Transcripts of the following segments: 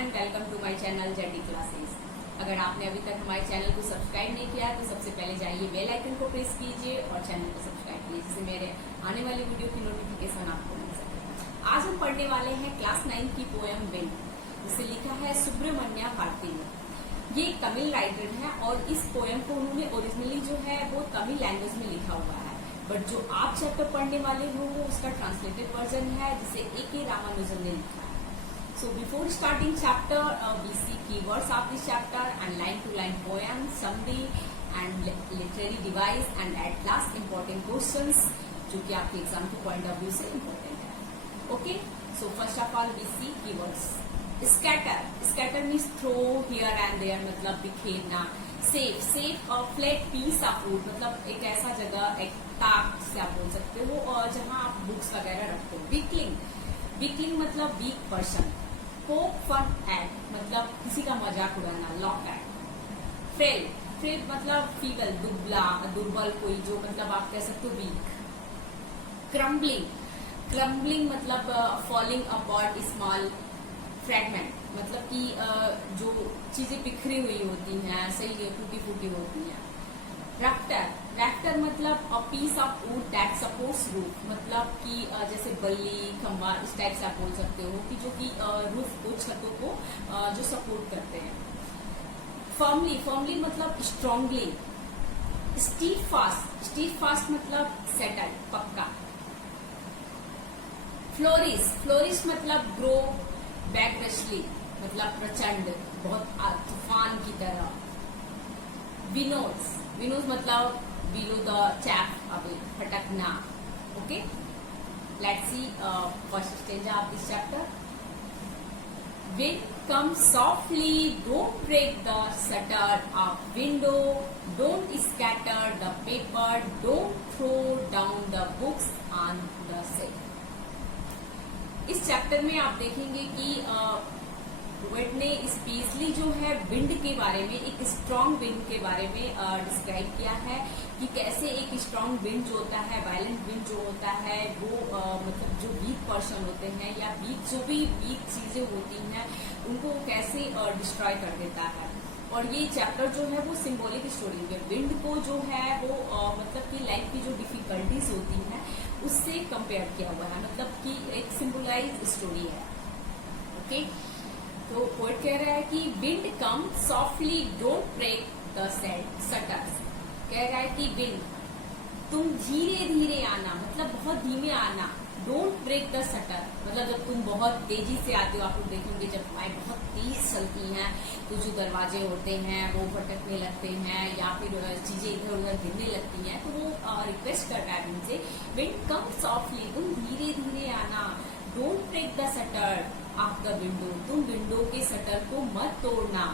And welcome to my channel JD classes. अगर आपने अभी तक हमारे चैनल को सब्सक्राइब नहीं किया तो सबसे पहले जाइए बेल आइकन को प्रेस कीजिए और चैनल को सब्सक्राइब कीजिए जिससे मेरे आने वाली वीडियो की नोटिफिकेशन आपको मिल सके। आज हम पढ़ने वाले हैं क्लास 9 की पोएम विंड, जिसे लिखा है सुब्रमण्या भारती ने। ये एक तमिल राइटर है और इस पोएम को उन्होंने ओरिजिनली जो है वो तमिल लैंग्वेज में लिखा हुआ है, बट जो आप चैप्टर पढ़ने वाले हो वो उसका ट्रांसलेटेड वर्जन है जिसे A.K. रामानुजन ने लिखा है। So before starting chapter, we see keywords of this chapter and line-to-line poem, summary and literary device and at last important questions जो कि आपके एग्जाम के पॉइंट ऑफ व्यू से इम्पोर्टेंट है। Okay, so first of all we see keywords. Scatter, scatter means throw here and there, मतलब बिखेरना। Shelf, shelf flat piece of wood, मतलब एक ऐसा जगह, एक ताक से आप बोल सकते हो और जहाँ आप बुक्स वगैरह रखते हो। वीकलिंग, वीकलिंग मतलब वीक पर्सन। पोक फन एट, मतलब किसी का मजाक उड़ाना, लॉक एट। फेल, फेल मतलब फीबल, दुबला, दुर्बल कोई, जो मतलब आप कह सकते हो वीक। क्रम्बलिंग, क्रम्बलिंग मतलब फॉलिंग अपॉर्ट स्मॉल फ्रैगमेंट, मतलब कि जो चीजें बिखरी हुई होती हैं, सही टूटी फूटी होती हैं। रैफ्टर, रैफ्टर मतलब a piece of wood that supports roof, मतलब कि जैसे बल्ली, खंबा, इस टाइप से आप बोल सकते हो कि जो कि रूफ को, छतों को जो सपोर्ट करते हैं। फर्मली, फर्मली मतलब स्ट्रांगली। स्टीफ फास्ट, स्टीफ फास्ट मतलब सेटल, पक्का। फ्लोरिश, फ्लोरिश मतलब ग्रो बैगरशली, मतलब प्रचंड, बहुत तूफान की तरह। विनोज, विनोज मतलब बिलो द चैप अवे, फटकना। Okay, let's C first stanza of this chapter. Wind comes softly, don't break the shutter of window, don't scatter the paper, don't throw down the books on the shelf। इस chapter में आप देखेंगे कि poet ने specially जो है wind के बारे में, एक स्ट्रांग विंड के बारे में डिस्क्राइब किया है कि कैसे एक स्ट्रांग विंड जो होता है, वायलेंट विंड जो होता है वो मतलब जो वीक पर्सन होते हैं या वीक जो भी वीक चीजें होती हैं उनको कैसे डिस्ट्रॉय कर देता है। और ये चैप्टर जो है वो सिंबॉलिक स्टोरी है। विंड को जो है वो मतलब कि लाइफ की जो डिफिकल्टीज होती हैं उससे कंपेयर किया हुआ है, मतलब कि एक सिंबलाइज स्टोरी है। ओके, तो पोएट कह रहा है कि wind come softly, don't break the shutters. कह रहा है कि विंड, तुम धीरे धीरे आना, मतलब बहुत धीमे आना। डोंट ब्रेक द शटर, मतलब जब तुम बहुत तेजी से आते हो, आप लोग देखेंगे जब हवाएं बहुत तेज चलती हैं तो जो दरवाजे होते हैं वो फटकने लगते हैं या फिर चीजें इधर उधर गिरने लगती हैं, तो वो रिक्वेस्ट कर रहा है विंड से, विंड कम सॉफ्टली, तुम धीरे धीरे आना। Don't break the shutter of the window, तुम विंडो के शटर को मत तोड़ना।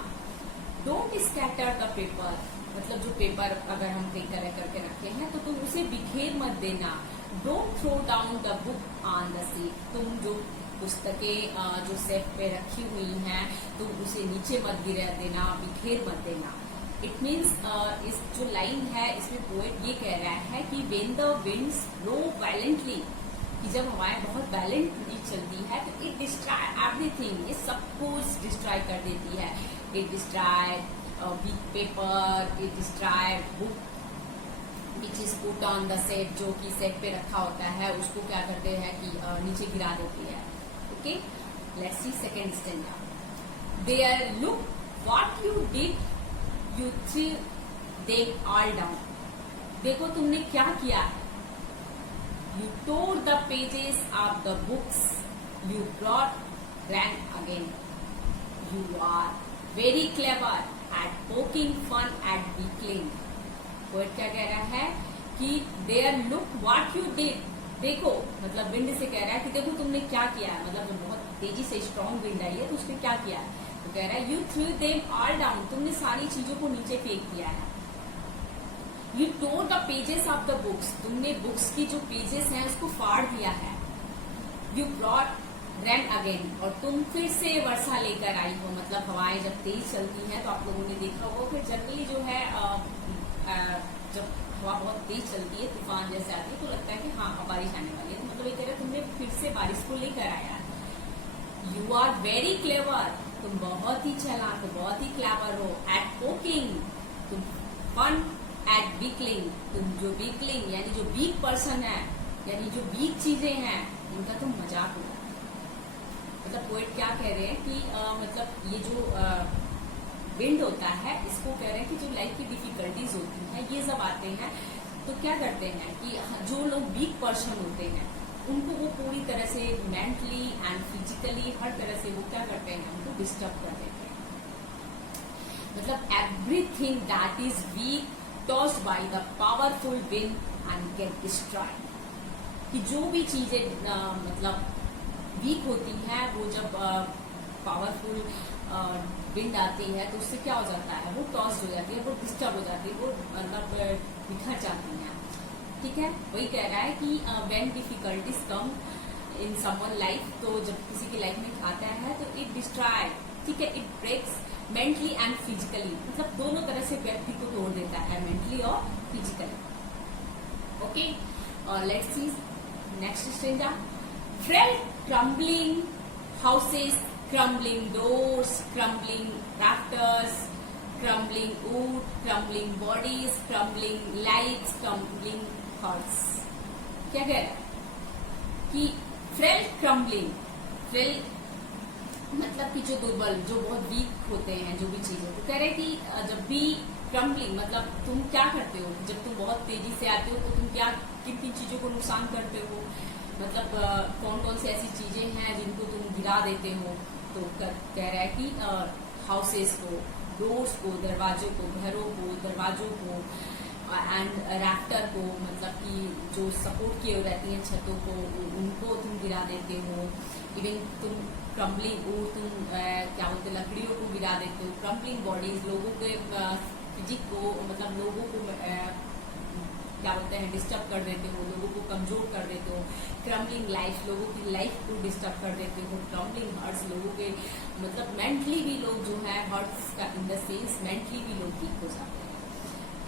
डोंट स्कैटर द पेपर, मतलब जो पेपर अगर हम कई तरह करके रखे हैं तो तुम उसे बिखेर मत देना। Don't throw down the book on the seat, तुम जो पुस्तकें जो सेफ पे रखी हुई हैं तुम उसे नीचे मत गिरा देना, बिखेर मत देना। इट मीन्स इस जो लाइन है इसमें पोएट ये कह रहा है कि when the winds blow violently, कि जब हवाएं बहुत वायलेंटली चलती है तो इट डिस्ट्रॉय एवरीथिंग, ये सब कुछ डिस्ट्रॉय कर देती है। It destroy weak paper, it destroy book which is put on the set, जो कि सेट पे रखा होता है उसको क्या करते हैं कि नीचे गिरा देती है। Okay, let's see second stanza. There look what you did, you threw them all down, देखो तुमने क्या किया है। You tore the pages of the books, you brought ran again. You are very clever at poking fun at weakling। Poet क्या कह रहा है कि there look what you did, देखो, मतलब विंड से कह रहा है कि देखो तुमने क्या किया है, मतलब जब बहुत तेजी से स्ट्रॉन्ग विंड आई है तो उसने क्या किया है। तो कह रहा है you threw them all down, तुमने सारी चीजों को नीचे फेंक दिया है। You tore the pages of the books, तुमने बुक्स की जो पेजेस हैं उसको फाड़ दिया है। You brought rain again, और तुम फिर से वर्षा लेकर आई हो, मतलब हवाएं जब तेज चलती हैं तो आप लोगों ने देखा होगा फिर जनरली जो है जब हवा बहुत तेज चलती है, तूफान जैसे आती है तो लगता है कि हाँ बारिश आने वाली है, तो मतलब ये कह रहा है तुमने फिर से बारिश को लेकर आया। यू आर वेरी क्लेवर, तुम बहुत ही चालाक हो, बहुत ही क्लेवर हो एट पोकिंग, तुम फन एट वीकलिंग, तुम जो वीकलिंग यानी जो वीक पर्सन है, यानी जो वीक चीजें हैं उनका तुम मजाक उड़ाते हो। मतलब पोएट क्या कह रहे हैं कि मतलब ये जो विंड होता है, इसको कह रहे हैं कि जो लाइफ की डिफिकल्टीज होती हैं ये सब आते हैं तो क्या करते हैं कि जो लोग वीक पर्सन होते हैं उनको वो पूरी तरह से मेंटली एंड फिजिकली हर तरह से वो क्या करते हैं, उनको डिस्टर्ब कर देते हैं। मतलब everything that is weak tossed by the powerful wind and get destroyed. कि जो भी चीजें मतलब वीक होती हैं वो जब पावरफुल विंड आती है तो उससे क्या हो जाता है, वो टॉस हो जाती है, वो डिस्टर्ब हो जाती है, वो मतलब बिखर जाती है। ठीक है, वही कह रहा है कि when difficulties come in someone life, तो जब किसी की लाइफ में आता है तो इट डिस्ट्रॉय, ठीक है, it breaks mentally and physically, मतलब दोनों तरह से व्यक्ति को तोड़ देता है, मेंटली और physically. Okay, let's see next stanza. Frail crumbling houses, crumbling doors, crumbling rafters, crumbling wood, crumbling bodies, crumbling lights, crumbling hearts। क्या कह रहा है कि frail crumbling, frail मतलब कि जो दुर्बल, जो बहुत वीक होते हैं जो भी चीजें, तो कह रहे हैं कि जब भी क्रम्बलिंग मतलब तुम क्या करते हो, जब तुम बहुत तेजी से आते हो तो तुम क्या किन किन चीजों को नुकसान करते हो, मतलब कौन कौन सी ऐसी चीजें हैं जिनको तुम गिरा देते हो। तो कह रहा है कि हाउसेस को, डोर्स को, दरवाजों को, घरों को, दरवाजों को एंड रैफ्टर को, मतलब कि जो सपोर्ट किए रहती हैं छतों को, उनको तुम गिरा देते हो। इवन तुम क्रम्बलिंग और तुम क्या बोलते हैं लकड़ियों को गिरा देते हो। क्रम्बलिंग बॉडीज, लोगों के फिजिक को, मतलब लोगों को क्या बोलते हैं डिस्टर्ब कर देते हो, लोगों को कमजोर कर देते हो। क्रम्बलिंग लाइफ, लोगों की लाइफ को डिस्टर्ब कर देते हो। क्रम्बलिंग हर्ट्स, लोगों के मतलब मेंटली भी लोग जो है हर्ट्स का इन द सेंस मेंटली भी लोग वीक हो जाते हैं।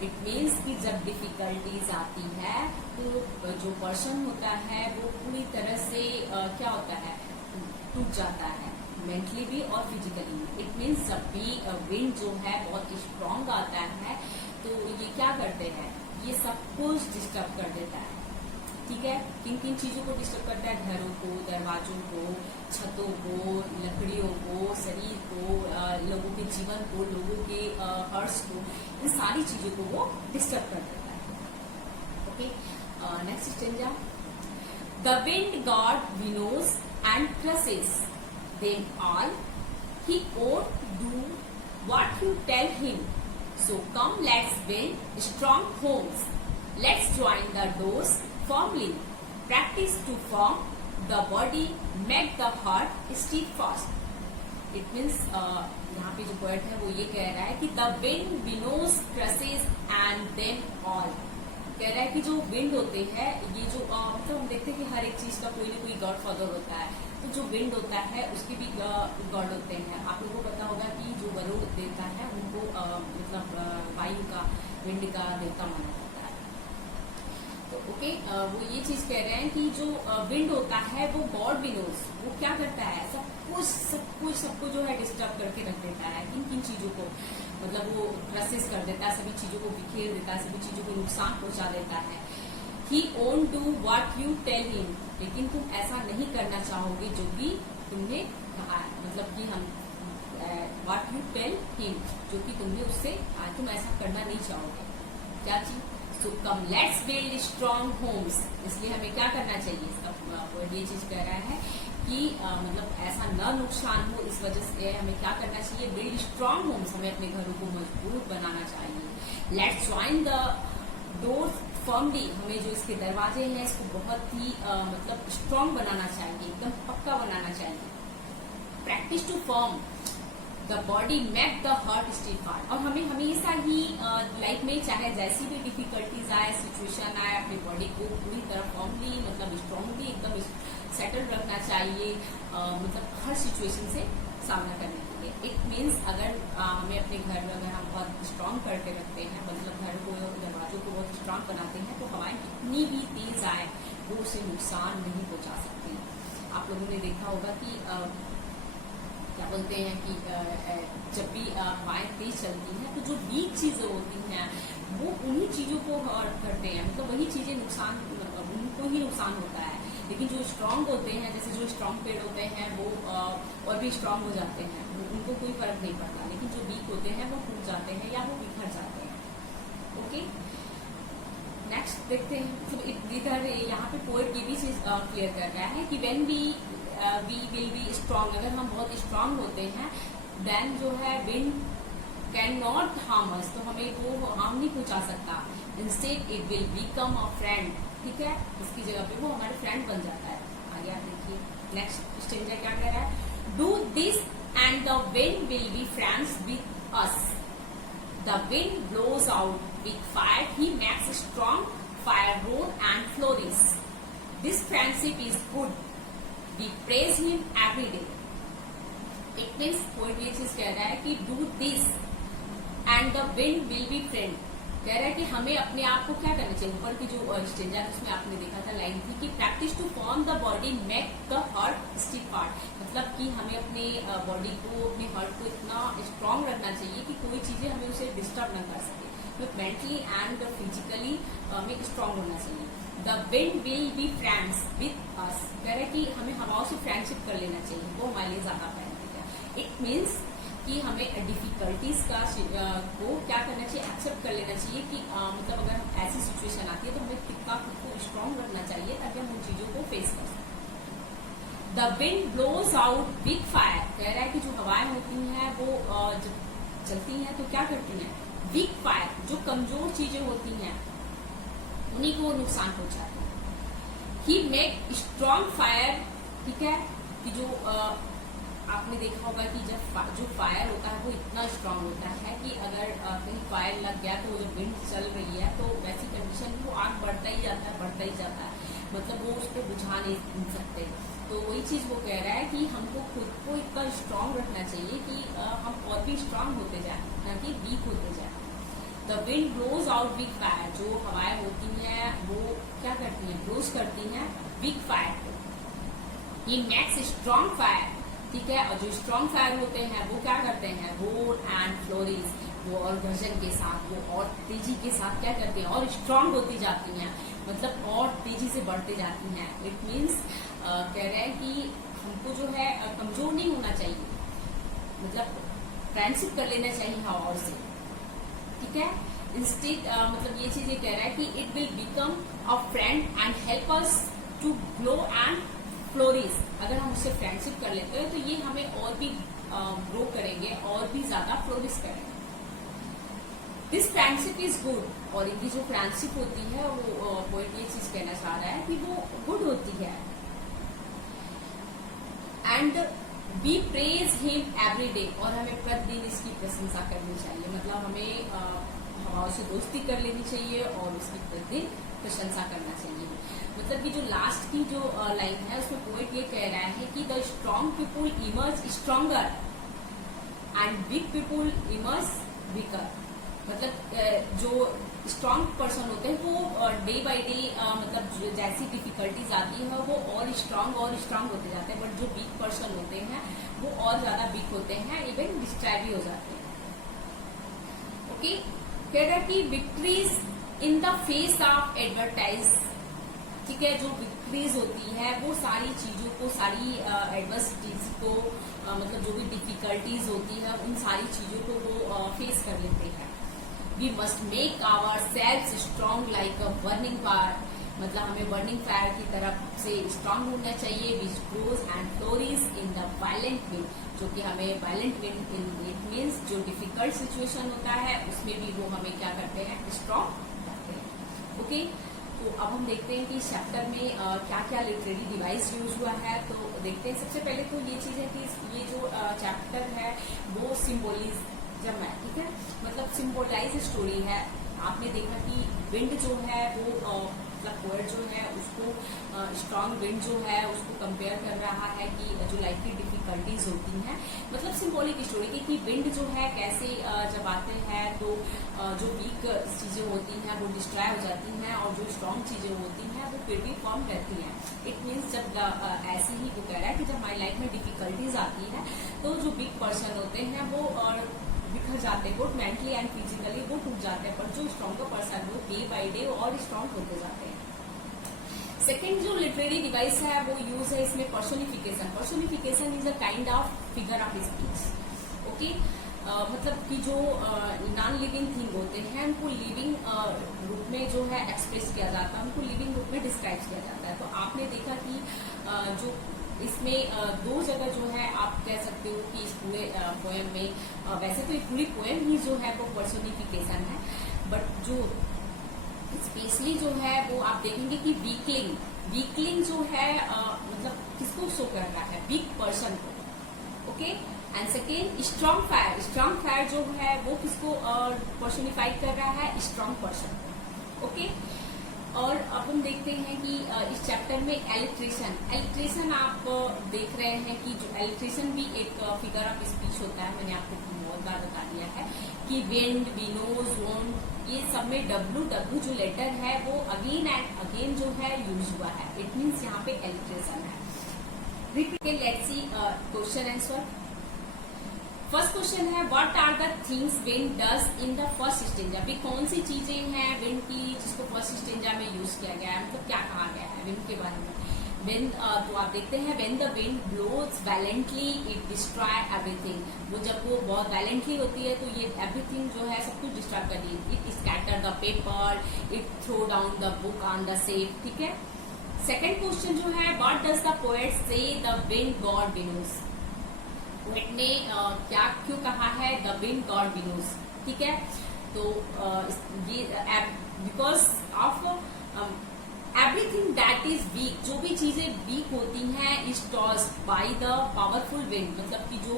इट मीन्स कि जब डिफिकल्टीज आती है तो जो पर्सन होता है वो पूरी तरह से क्या होता है, टूट जाता है, मेंटली भी और फिजिकली भी। इट मीन्स जब भी विंड जो है बहुत स्ट्रॉन्ग आता है तो ये क्या करते हैं, ये सब कुछ डिस्टर्ब कर देता है। ठीक है, किन किन चीजों को डिस्टर्ब करता है, घरों को, दरवाजों को, छतों को, लकड़ियों को, शरीर को, लोगों के जीवन को, लोगों के हर्ट्स को, इन सारी चीजों को वो डिस्टर्ब कर देता है। Okay, next stanza. The wind god winnows and crushes them all, he won't do what you tell him, so come let's build strong homes, let's join the doors firmly, practice to form the body, make the heart steadfast। It means यहाँ पे जो poet है वो ये कह रहा है कि the wind winnows, crushes and them all। कह रहा है कि जो विंड होते हैं ये जो मतलब हम देखते हैं कि हर एक चीज का कोई ना कोई गॉड फादर होता है, तो जो विंड होता है उसके भी गॉड होते हैं। आप लोगों को पता होगा कि जो वरुण देवता है उनको मतलब वायु का, विंड का देवता माना जाता है। तो ओके, वो ये चीज कह रहे हैं कि जो विंड होता है वो गॉड विनोज, वो क्या करता है, सबको जो है डिस्टर्ब करके रख देता है। किन किन चीजों को, मतलब वो क्रसेस कर देता है, सभी चीजों को बिखेर देता है, सभी चीजों को नुकसान पहुंचा देता है। He won't do what you tell him, लेकिन तुम ऐसा नहीं करना चाहोगे जो भी तुमने कहा है, मतलब कि हम what you tell him, जो कि तुमने उससे तुम ऐसा करना नहीं चाहोगे। क्या चीज, so come let's build strong homes। इसलिए हमें क्या करना चाहिए, ये चीज कह रहा है कि मतलब ऐसा न नुकसान हो, इस वजह से हमें क्या करना चाहिए, बिल्ड स्ट्रॉन्ग होम्स, हमें अपने घरों को मजबूत बनाना चाहिए। Let's join the doors firmly, हमें जो इसके दरवाजे हैं इसको बहुत ही मतलब स्ट्रॉन्ग बनाना चाहिए, एकदम पक्का बनाना चाहिए। Practice to form the body, make the heart steadfast. और हमें हमेशा ही लाइफ में चाहे जैसी भी डिफिकल्टीज आए, सिचुएशन आए, अपनी बॉडी को पूरी तरह फॉर्मली मतलब स्ट्रांगली एकदम सेटल रखना चाहिए, मतलब हर सिचुएशन से सामना करने के लिए। इट मीन्स अगर हमें अपने घर में अगर हम बहुत स्ट्रांग करके रखते हैं, मतलब घर को, दरवाजों को बहुत स्ट्रांग बनाते हैं, तो हवाएं कितनी भी तेज आए वो उसे नुकसान नहीं पहुंचा सकती। आप लोगों ने देखा होगा कि क्या बोलते हैं कि जब भी हवाएं तेज चलती हैं तो जो वीक चीजें होती हैं वो उन्हीं चीजों को हर्ट करते हैं, मतलब वही चीजें नुकसान, उनको ही नुकसान होता है। लेकिन जो स्ट्रांग होते हैं, जैसे जो स्ट्रांग पेड़ होते हैं वो और भी स्ट्रांग हो जाते हैं, उनको कोई फर्क नहीं पड़ता। लेकिन जो वीक होते हैं वो टूट जाते हैं या वो बिखर जाते हैं। ओके, नेक्स्ट देखते हैं। तो इधर यहाँ पे पोएट ये भी चीज क्लियर कर रहा है कि when we will be strong, अगर हम बहुत स्ट्रांग होते हैं, देन जो है wind can not harm us, तो हमें वो हार्म नहीं पहुंचा सकता। Instead it will become a friend, ठीक है, इसकी जगह पे वो हमारे फ्रेंड बन जाता है। आगे आप देखिए नेक्स्ट स्टेंजर क्या कह रहा है, do this and the wind will be friends with us, the wind blows out with fire, he makes strong fire road and flourish, this friendship is good, we praise him every day. It means poet ये चीज कह रहा है कि do this and the wind will be friend, कह रहा है कि हमें अपने आप को क्या करना चाहिए। ऊपर की जो स्टेंजा उसमें आपने देखा था लाइन थी कि practice to form the body make the heart stiff heart, मतलब कि हमें अपने बॉडी को, अपने हार्ट को इतना स्ट्रांग रखना चाहिए कि कोई चीजें हमें उसे डिस्टर्ब न कर सके। तो मेंटली एंड फिजिकली हमें स्ट्रांग होना चाहिए। The wind will be friends with us, कह रहे हैं कि हमें हवाओं से फ्रेंडशिप कर लेना चाहिए, वो हमारे लिए ज्यादा बेनिफिट है। इट मीन्स कि हमें डिफिकल्टीज का को क्या करना चाहिए, एक्सेप्ट कर लेना चाहिए कि मतलब अगर हम ऐसी सिचुएशन आती है तो हमें कितना खुद को स्ट्रांग रखना चाहिए ताकि हम उन चीजों को फेस कर सकें। The wind blows out with fire, कह रहा है कि जो हवाएं होती हैं वो जब चलती हैं तो क्या करती हैं, वीक फायर, जो कमजोर चीजें होती हैं उन्हीं को नुकसान पहुंचाती है। ही मेक स्ट्रांग फायर, ठीक है, कि जो आपने देखा होगा कि जब जो फायर होता है वो इतना स्ट्रांग होता है कि अगर कहीं फायर लग गया तो जब विंड चल रही है तो वैसी कंडीशन में वो आग बढ़ता ही जाता है, बढ़ता ही जाता है, मतलब वो उसको बुझा नहीं सकते। तो वही चीज वो कह रहा है कि हमको खुद को इतना स्ट्रांग रखना चाहिए कि हम और भी स्ट्रांग होते जाए, ना कि वीक होते जाए। The wind blows out weak fire, जो हवाएं होती हैं वो क्या करती हैं, ब्लोज करती हैं वीक फायर को। ही मेक्स स्ट्रांग फायर, ठीक है, और जो स्ट्रांग फायर होते हैं वो क्या करते हैं, रोड एंड फ्लोरिश, वो और गर्जन के साथ, वो और तेजी के साथ क्या करती हैं, और स्ट्रांग होती जाती हैं, मतलब और तेजी से बढ़ती जाती हैं। इट मीन्स कह रहे हैं कि हमको जो है कमजोर नहीं होना चाहिए, मतलब फ्रेंडशिप कर लेना चाहिए हवाओं से, ठीक है। इंस्टेड मतलब ये चीज ये कह रहा है कि it will become a friend and help us to glow and flourish, अगर हम उससे फ्रेंडशिप कर लेते हैं तो ये हमें और भी ग्रो करेंगे और भी ज्यादा फ्लोरिश करेंगे। दिस फ्रेंडशिप इज गुड, और इनकी जो फ्रेंडशिप होती है वो पोएट ये चीज कहना चाह रहा है कि वो गुड होती है। And we praise him every day, और हमें प्रतिदिन इसकी प्रशंसा करनी चाहिए, मतलब हमें हवाओं से दोस्ती कर लेनी चाहिए और उसकी प्रतिदिन प्रशंसा करना चाहिए। मतलब कि जो लास्ट की जो लाइन है उसमें पोएट ये कह रहा है कि the strong people emerge stronger and weak people emerge weaker, मतलब जो स्ट्रांग पर्सन होते हैं वो डे बाय डे मतलब जैसी डिफिकल्टीज आती है वो और स्ट्रांग होते जाते हैं, बट जो वीक पर्सन होते हैं वो और ज्यादा वीक होते हैं, इवन डिस्ट्रैक्ट भी हो जाते हैं। ओके, कह रहा है कि victories in the face of advertise, ठीक है, जो विक्ट्रीज होती है वो सारी चीजों को, सारी एडवर्सिटीज को, मतलब जो भी डिफिकल्टीज होती है उन सारी चीजों को वो फेस कर लेते हैं। We must make our self strong like a burning fire, मतलब हमें बर्निंग फायर की तरफ से स्ट्रांग होना चाहिए। विच grows and flourish in the violent wind, जो कि हमें वायलेंट विंड इट मीन्स जो डिफिकल्ट सिचुएशन होता है उसमें भी वो हमें क्या करते हैं, स्ट्रांग करते हैं। ओके, तो अब हम देखते हैं कि इस चैप्टर में क्या क्या लिटरेरी डिवाइस यूज हुआ है। तो देखते हैं, सबसे पहले तो ये चीज है कि ये जो चैप्टर है वो सिंबोलिज्म है, ठीक है, मतलब सिंबोलाइज स्टोरी है। आपने देखा कि विंड जो है वो मतलब पोएट जो है उसको स्ट्रॉन्ग विंड जो है उसको कंपेयर कर रहा है कि जो लाइफ की डिफिकल्टीज होती हैं, मतलब सिंबॉलिक स्टोरी कि विंड जो है कैसे जब आते हैं तो जो वीक चीजें होती हैं वो डिस्ट्रॉय हो जाती हैं और जो स्ट्रॉन्ग चीजें होती हैं वो फिर भी फॉर्म रहती हैं। इट मीन्स जब ऐसे ही वो कह रहा है कि जब हमारी लाइफ में डिफिकल्टीज आती है तो जो वीक पर्सन होते हैं वो बिखर जाते हैं, बोथ मेंटली एंड फिजिकली वो टूट जाते हैं, पर जो स्ट्रॉन्गर पर्सन वो डे बाय डे और स्ट्रॉन्ग होते जाते हैं। सेकेंड जो लिटरेरी डिवाइस है वो यूज है इसमें personification. Personification is a kind of figure of speech. Okay, मतलब कि जो नॉन लिविंग थिंग होते हैं उनको लिविंग रूप में जो है एक्सप्रेस किया जाता है, उनको लिविंग रूप में डिस्क्राइब किया जाता है। तो आपने देखा कि जो इसमें दो जगह जो है आप कह सकते हो कि इस पूरे पोएम में वैसे तो ये पूरी पोएम ही जो है वो पर्सोनिफिकेशन है, बट जो स्पेशली जो है वो आप देखेंगे कि वीकलिंग जो है मतलब किसको शो कर रहा है, वीक पर्सन को। Okay, and second strong fire जो है वो किसको पर्सोनिफाइड कर रहा है, स्ट्रॉन्ग पर्सन को। ओके, और अब हम देखते हैं कि इस चैप्टर में एलिट्रेशन आप देख रहे हैं कि जो एलिट्रेशन भी एक फिगर ऑफ स्पीच होता है। मैंने आपको बहुत बार बता दिया है कि विंड, विनोज, वोन, ये सब में W जो लेटर है वो अगेन एंड अगेन जो है यूज हुआ है। इट मीन्स यहाँ पे एलिट्रेशन है। Let's see question answer. First question है what are the things wind does in the first stanza. भी कौन सी चीजें हैं विंड की जिसको फर्स्ट स्टेंजा में यूज किया गया है, मतलब क्या कहा गया है विंड के बारे में। विंड तो आप देखते हैं when the wind blows violently it destroy everything. वो जब वो बहुत वैलेंटली होती है तो ये एवरीथिंग जो है सब कुछ डिस्ट्रॉय कर दी। It scatter the paper, it throw down the book on the shelf. ठीक है। सेकेंड क्वेश्चन जो है what does the poet say the wind god winnows. Poet ने क्या क्यों कहा है द विंड गॉड विनोज। ठीक है, तो ये because of everything that is weak, जो भी चीजें वीक होती हैं is tossed by the powerful wind, मतलब कि जो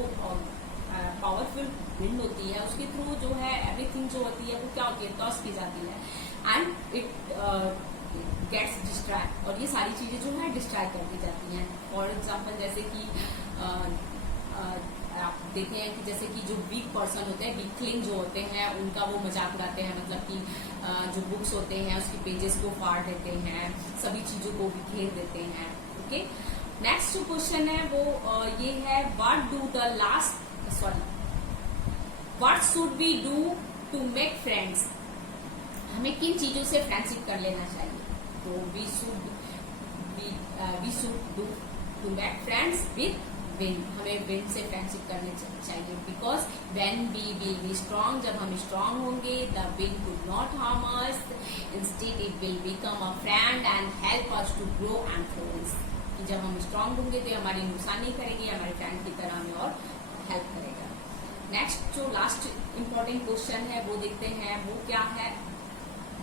पावरफुल विंड होती है उसके थ्रू जो है एवरीथिंग जो होती है वो क्या होती है, टॉस की जाती है एंड इट गेट्स डिस्ट्रॉय, और ये सारी चीजें जो है डिस्ट्रॉय कर दी जाती हैं। फॉर एग्जाम्पल जैसे कि आप देखे हैं कि जैसे कि जो वीक पर्सन होते हैं, वीकलिंग जो होते हैं उनका वो मजाक उड़ाते हैं, मतलब कि जो बुक्स होते हैं उसके पेजेस को फाड़ देते हैं, सभी चीजों को बिखेर देते हैं। ओके, नेक्स्ट जो क्वेश्चन है वो ये है what should we do to make friends. हमें किन चीजों से फ्रेंडशिप कर लेना चाहिए। तो we should do to make friends with wind, हमें विंड से फ्रेंडशिप करनी चाहिए। Because when we will be strong, जब हम स्ट्रांग होंगे the wind could not harm us, instead it will become a friend and help us to grow and flourish. कि जब हम स्ट्रांग होंगे तो हमारी नुकसान नहीं करेगी, हमारे फ्रेंड की तरह हमें और हेल्प करेगा। नेक्स्ट जो लास्ट इम्पोर्टेंट क्वेश्चन है वो देखते हैं, वो क्या है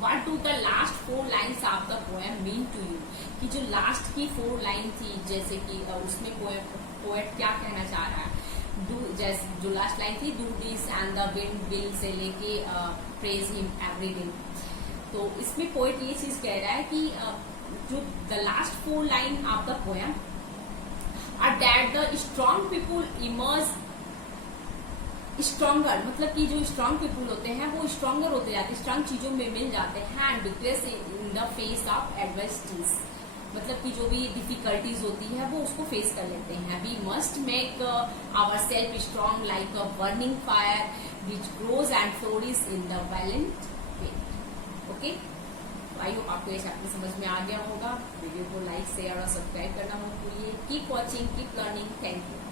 what do the last 4 lines of the poem mean to you. कि जो लास्ट की 4 लाइन थी, जैसे कि उसमें पोएट क्या कहना चाह रहा है। डू, जैसे जो लास्ट लाइन थी, do this and the wind will say लेके प्रेज हिम एवरी डे। तो इसमें पोएट ये चीज कह रहा है कि जो the last 4 line of the poem are that the strong people emerge stronger, मतलब कि जो स्ट्रॉन्ग पीपुल होते हैं वो स्ट्रॉन्गर होते जाते हैं, स्ट्रॉन्ग चीजों में मिल जाते हैं and depress in the face of adversities, मतलब कि जो भी डिफिकल्टीज होती है वो उसको फेस कर लेते हैं। We must make our self strong like a burning fire which grows and flourish in the violent way. Okay, I hope आपको ये चैप्टर समझ में आ गया होगा। वीडियो को लाइक शेयर और सब्सक्राइब करना मत भूलिए। Keep watching, keep learning. Thank you.